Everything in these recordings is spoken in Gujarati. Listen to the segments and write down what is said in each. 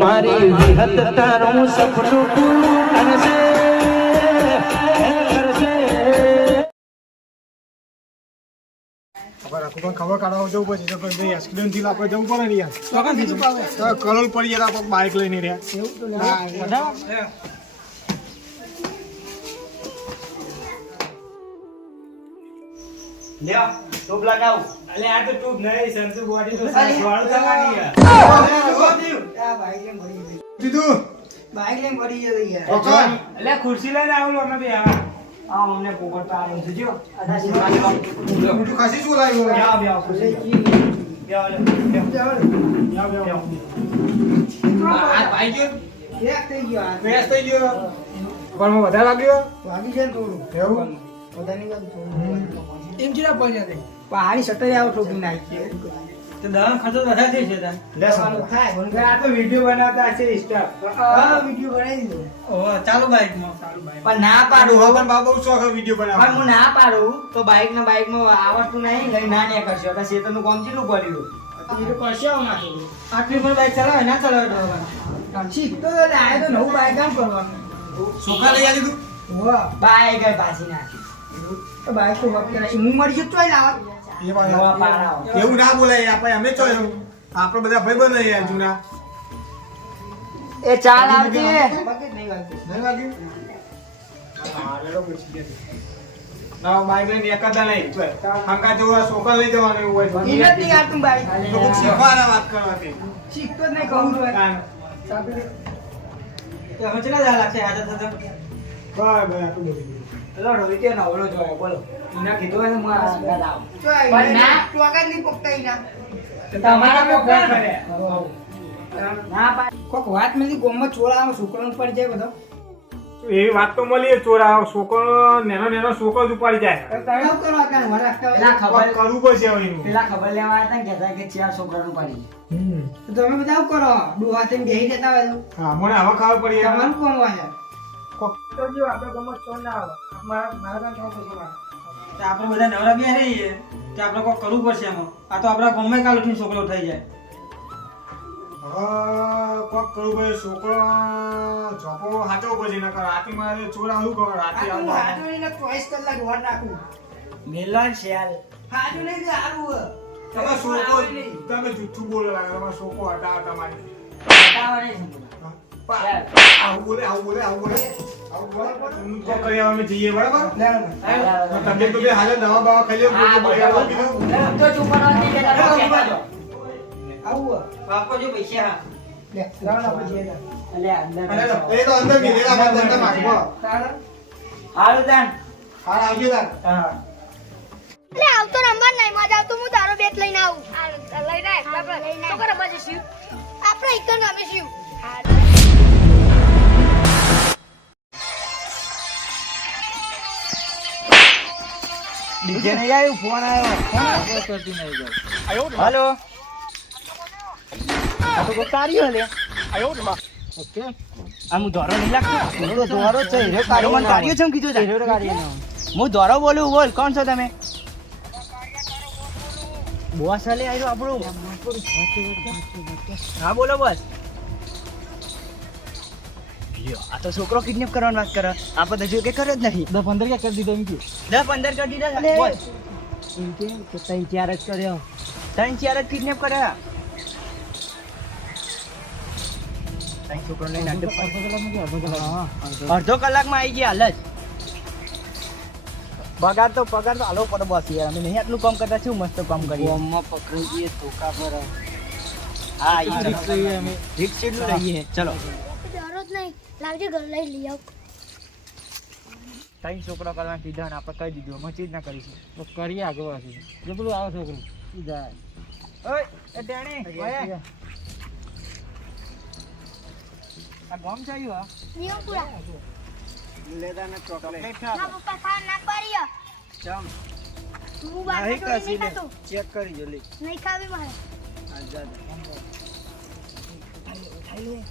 મારી વિહત તારું સપનું પૂરું કરશે ખબર કાઢવા જવું પડશે તો એક્સિડન્ટથી આપણે જવું પડે ને યાર. કરોડ પડી? ગયા આપણે બાઇક લઈને રહ્યા. અલે આ તો ટ્યુબ નહીં સંસુ બોડી તો વાળું થવાની દીધું પકડ. અલે ખુરશી લઈને આવું અમે બે આવા. બીજું ખાસી શું લાવ્યું હવે? હાથ ભાઈ ગયો? ક્રેશ થઈ ગયો પણ વધારે લાગ્યો? એવું? પહાડી સટરી આવો ઠોકી નાખી તો દવા ખર્ચો વધારે થઈ છે સાંભળો. આ તો વીડિયો બનાવતા છે સ્ટાફ હા. વીડિયો બનાવી દીધો ઓ ચાલો બાઇકમાં. પણ ના પાડું હવે બાબા બહુ શોખ વીડિયો પણ હું ના પાડું તો બાઇક ના બાઇકમાં આવડતું નહીં લઈ ના ને કરશે તો શેતરનું કામ કેટલું પડ્યું એ તો કરશે. આટલી પણ બાઈક ચલાવે ના ચલાવે તો શીખતો તો આયો તો નવું બાઈક કામ કરવાનું. સોખા લઈ આવી તું. બાઈક જ પાછી નાખી. તો બાઈક તો વર્ક કરે હું મળી જતો લાવત એ વાત નવા પાડા એવું ના બોલાય આપણે અમે ચો આપણે બધા ભાઈ બને જૂના. એ ચાલ આવજે. નહીં વાગ્યું? ના બાઈક લઈને એકાદા નહીં હંકા જેવું સોખા લઈ જવાનું એવું હોય તો. ઈ નથી બાઈક. તો શીખવાના વાત કરવાથી. શીખતો જ નહીં કહું છું. તો કેટલા દાડા લાગશે? હાજર થતા? બરાબર આટલું બધું. લડો રીતે નવરો જોયો બોલો. એના કીધું હું પણ ના. તમારા કરે. કોક વાત મળી ગોમમાં ચોળા છોકરાનો પડી જાય બધો? એવી વાત તો મળી ચોરા છોકરો નેનો નેનો છોકરો જ ઉપાડી જાય. તમે કરો કાન પેલા ખબર કરવું પડશે હવે પેલા ખબર લેવા હતા ને કહેતા કે ચાર છોકરાનું પડી તો તમે બધા આવું કરો? ડોહા થઈને બેહી જતા હોય. હા મને હવે ખબર પડી. તમારું કોણ હોય? કોક- તો જો આપણે ગમત છોડ ના આવે. આપણે બધા નવરા બે રહીએ કે આપણે કોઈ કરવું પડશે એમાં. આ તો આપણા ગમે કાલ ઉઠીને છોકરો થઈ જાય. કોક કરવું પડે. છોકરો ચોપો પછી પડશે નકર રાતી મારે ચોરા શું ખબર રાતે આવતા મિલન શેલ હાજુ નહીં સારું તમે છોકરો તમે જુઠ્ઠું બોલો લાગે છોકરો હટા હટા મારી આવું આવું બોલે આવું બોલે આવું બોલે હું તારો કરી આવે. અમે જઈએ બરાબર તબિયત તો બે હાજર દવા બવા ખાઈ ડીજે નહીં આવ્યું ફોન આવ્યો. હેલો. આ તો કોઈ કાર્યો લે. ઓકે. આ હું ધોરો નહીં લાગતો. ધોરો છે હીરો કાર્યો મને કાર્યો છે કીધું છે હીરો કાર્યો હું ધોરો બોલું બોલ કોણ છો તમે? બોસ આલે આવ્યો આપણું. હા બોલો બોસ લ્યો, આ તો છોકરો કિડનેપ કરવાની વાત કરે. આપણે તો હજુ કે કર્યો જ નથી દસ પંદર કે કરી દીધો એમ દસ પંદર કરી દીધા બોલ. ત્રણ ચાર જ કર્યો. ત્રણ ચાર જ કિડનેપ કર્યા. ત્રણ છોકરો લઈને હા. અડધો કલાકમાં આવી ગયા હાલ જ પગાર તો પગાર તો હાલો પડે બસ યાર. અમે નહીં આટલું કામ કરતા શું મસ્ત કામ કરીએ? બોમ્બમાં પકડી દઈએ ધોકા પર હા એ રિક્સ લઈએ. અમે. રિક્સ એટલું લઈએ. ચલો. દરરોજ નહીં લાવજે ઘર લઈ લઈ આવ. ત્રણ છોકરા કરવા કીધા ને આપણે કહી દીધું અમે ચીજ ના કરીશું. તો કરીએ આગળ પાછું જબરું આવો છોકરું. જાય ઓય એ ડેણી ઓય. આ ગોમ ચાલ્યું આ નિયમ પૂરા. લેદા ને ચોકલેટ. ના પપ્પા ખા ના પાડ્યા ચમ. તું બાર નહીં નહીં કસી લે. ચેક કરી જલ્દી નહીં ખાવી મારે. આઝાદ ને ઉઠાઈ ખોલી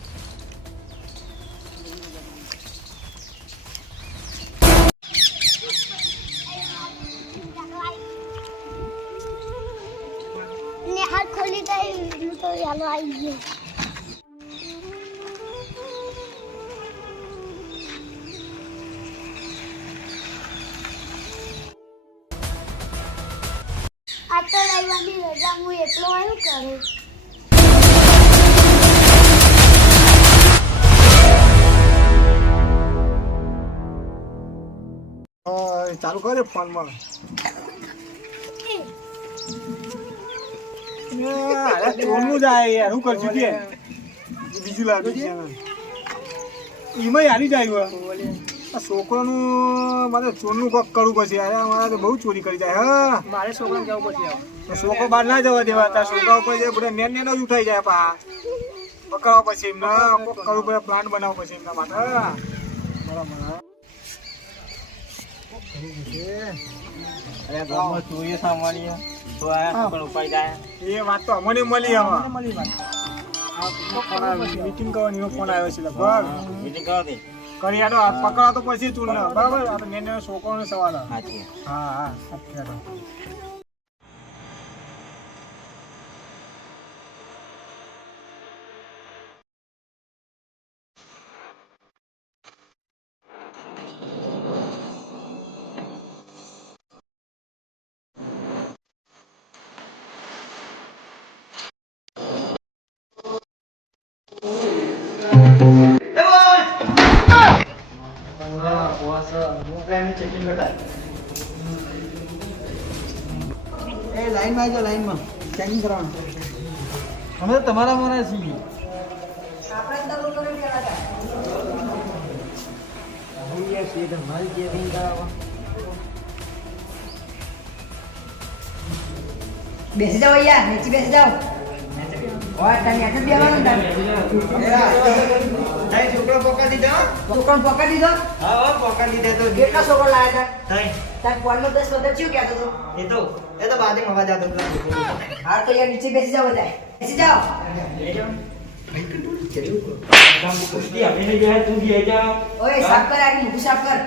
ચાલો આવી ગયો આ તો હું એટલો આવ્યો કરે ચાલુ કરે ફોનમાં. ચોરનું જાય યાર શું કરશું કે? બીજું લાગે છે. એમાં હારી જાય. આ છોકરાનું મારે ચોરનું કોક કરવું પછી અરે મારે તો બહુ ચોરી કરી જાય હા. મારે છોકરાને જવું પડશે છોકરો બહાર ના જવા દેવા તાર છોકરા ઉપર જાય બધા મેન મેન જ ઉઠાઈ જાય પા. પકડવા પછી એમના કોક કરવું પડે પ્લાન બનાવવો પછી એમના માટે બરાબર. અરે ગામમાં તો આ છોકરો ઉપાય જાય. એ વાત તો અમને મળી હવે મળી વાત. મીટિંગ કરવાની ફોન આવ્યો છે લગભગ. હાથ પકડા તો પછી ચૂંટણી. બરાબર? આ તો છોકરાનો સવાલ હે. સાચી હા હે. એ લાઈનમાં આવજો લાઈનમાં. ચેકિંગ કરવાનું. અમે તો તમારા મારા છીએ. બેસી જાઓ યાર નીચે બેસી જાઓ. નીચે બેસી જાઓ બધા. બેસી જાઓ. ઓય સાફ કર આની મુખ સાફ કર.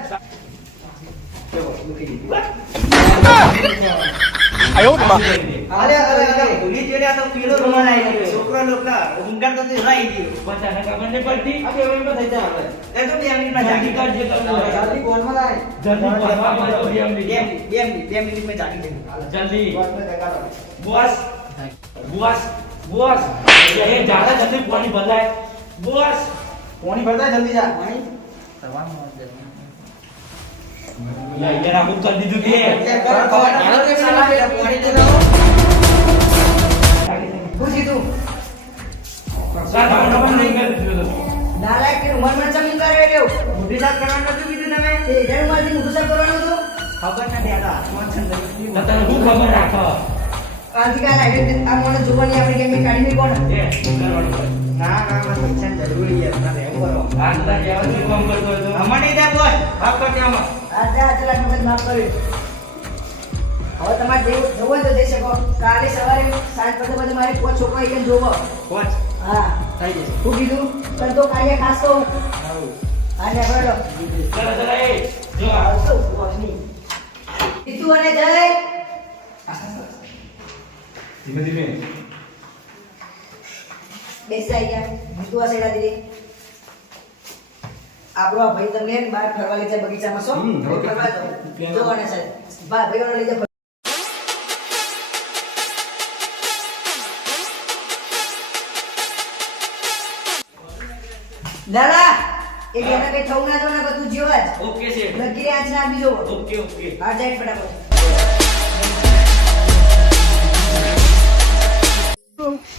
અરે અરે ભૂલી જોડે આ તો પીળો રૂમાલ આવી ગયો છોકરા લોકલા ઊંઘાર તો તે રાઈ ગયો બધાને ખબર નહીં પડતી આ બે મિનિટમાં થઈ જાય આપણે તો બે મિનિટમાં જલ્દી જાગી કરજે તમે જલ્દી બોલમાં લાય જલ્દી બોલમાં લાય, બે મિનિટ. બે મિનિટ બે મિનિટ બે જાગી જશે જલ્દી બોલમાં જગાડો. બોસ બોસ બોસ એ જાડા જલ્દી પાણી બદલાય બોસ પાણી ભરતા જલ્દી જા પાણી યાર આવું કરી દીધું કે પાણી દે એટલે કરવાનું નતું કીધું તમે? એ હજાર રૂમાલથી મુખ કરવાનું હતું? ખબર નથી આ તો હાથમાં છે તને હું ખબર રાખો? આવતીકાલે આવી આ મને જોવાની આપણે કેમ કાઢી નહીં કોણ? એ કરવાનું ના ના મારે પૈસાની જરૂરી છે. તમારે એમ કરો. આ બધા જેવાથી કામ કરતો હતો? આમાં નહીં બોલ. માફ કરજે આમાં. આજે આ ચલા માફ કર્યું હવે તમારે જેવું જવું તો જઈ શકો. કાલે સવારે સાંજ પછી પછી મારી પોચ છોકરો એક જોવો. પહોંચ હા. થઈ જશે. શું કીધું? તને તો કાલે ખાસ કહું. ચલો ચલો એ જો અને જય. ધીમે ધીમે. જીતુ આ સેડા દીધી આપણો આ ભાઈ તમને બહાર ફરવા લઈ જાય બગીચામાં શું? ફરવા જાઓ. જો અને સાહેબ. બા ભાઈઓને લઈ જાય એ બેને કઈ થવું ના જો ને બધું જીવ જ ઓકે છે. લગી આજ ના બીજો ઓકે ઓકે. હા જાય ફટાફટ.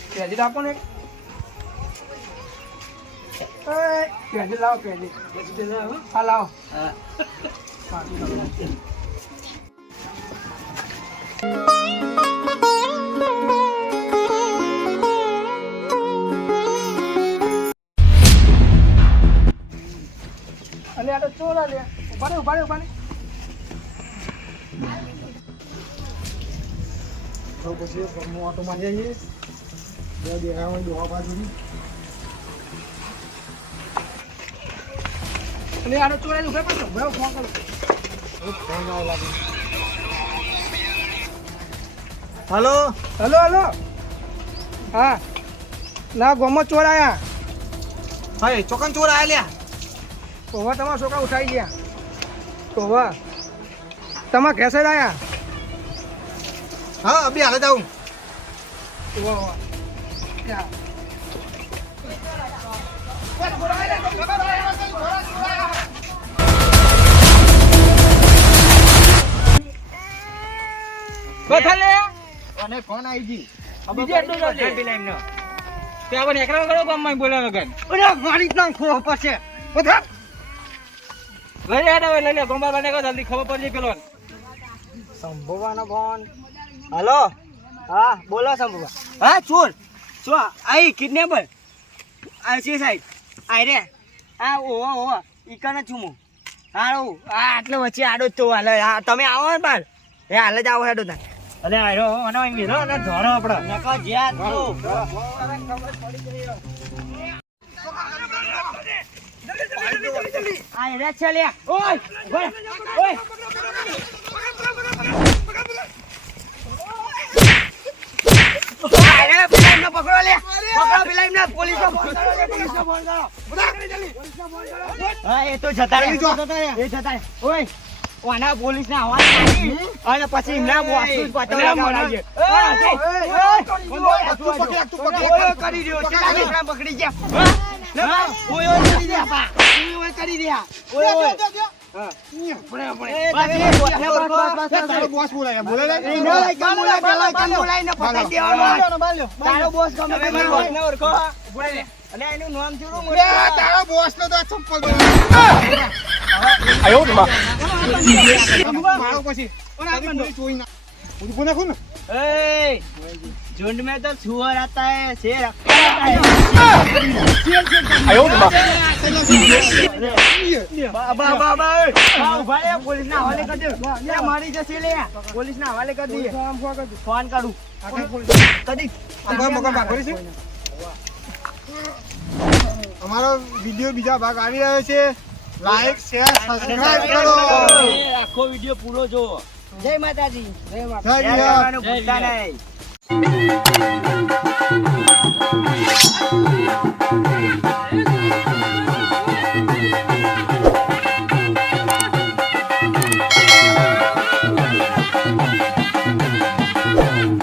ક્રેડિટ આપો ને. લાવો પેજી હા લાવો. અને આ તો ચોરા લે. ઊભા રે ઊભા રે ઊભા રે તો પછી ઓટો જઈએ. બે દેખાવા દોવા બાજુની અને આનો ચોરાઈ ઊભા પડો ઊભા ફોન કરો ફોન આવે લાગે. હલો? Hello hello. હા. ના ગોમો ચોર આયા હા ચોકન ચોર આયા લ્યા. ઓવા તમારા છોકરા ઉઠાઈ ગયા. તમારા ઘેર સાઈડ આયા. હા અભી હાલે જાઉં. બથાલે અને ફોન આવી ગઈ બીજે એટલું જ લે. પેલા એમનો તે આપણે એકલા કરો ગામમાં બોલ્યા વગર. અરે મારી નામ ખોરો પડશે બધા લઈ લે હવે લઈ લે. ગોંબા બને કો જલ્દી ખબર પડી પેલો. સંભોવાનો ફોન હલો? હા બોલો સંભોવા. હા ચોર. ચો આઈ કિડનેપર આ છે સાહેબ. આઈ રે. હા ઓહો ઓહો ઈકાને છું હું. હારું આ આટલે વચ્ચે આડો જ તો હાલે. હા તમે આવો ને બાર. એ હાલે જ આવો હેડો ના અરે આયો મને અહીં મેલો ને ધોરો આપડે. નકા જ્યાં તો આઈ રે ચલ્યા ઓય ઓય ઓય. અરે પેલા પકડો લે. પકડો પેલા એમને પોલીસનો ફોન કરો લે પોલીસનો ફોન કરો. હા એ તો જતા રહે એ જતા રહે. ઓય ઓના પોલીસ ના અવાજ અને પછી એમના બોસનું પતંગ મરાઈએ કરી રહ્યો છે. પકડી ગયા. હા? ઓય ઓય કરી દે પા. ઓય ઓય કરી દે. ઓય ઓય. એ તમે બોસને બસ, બસ, બસ, બસ. તારો બોસ બોલાય બોલાય એ ના લાય, કામ બોલાય, પેલા કામ બોલાયને પકડી દેવાનો. તારો બોસ ગમે તે હોય. બોસને ઓળખો. અને એનું નામ શું લે, તારો બોસ નો તો ચપ્પલ મારો પછી તારી પૂરી ચોરી ના પૂરી પૂરી નાખું ને. ए, झुंड में तो सुअर आता है शेर आता है बाबा बाबा हाँ उभा रे पुलिस ના હવાલે કરી દે એ મારી જશે લે પોલીસ ના હવાલે કરી દે ફોન કરું કદી અમારો મકાન ભાગોરી છે અમારો વિડીયો બીજા ભાગ આવી રહ્યો છે લાઈક શેર સબસ્ક્રાઇબ કરો આખો વિડિયો પૂરો જોવો જય માતાજી. જય વિહાર. ભૂલતા નહીં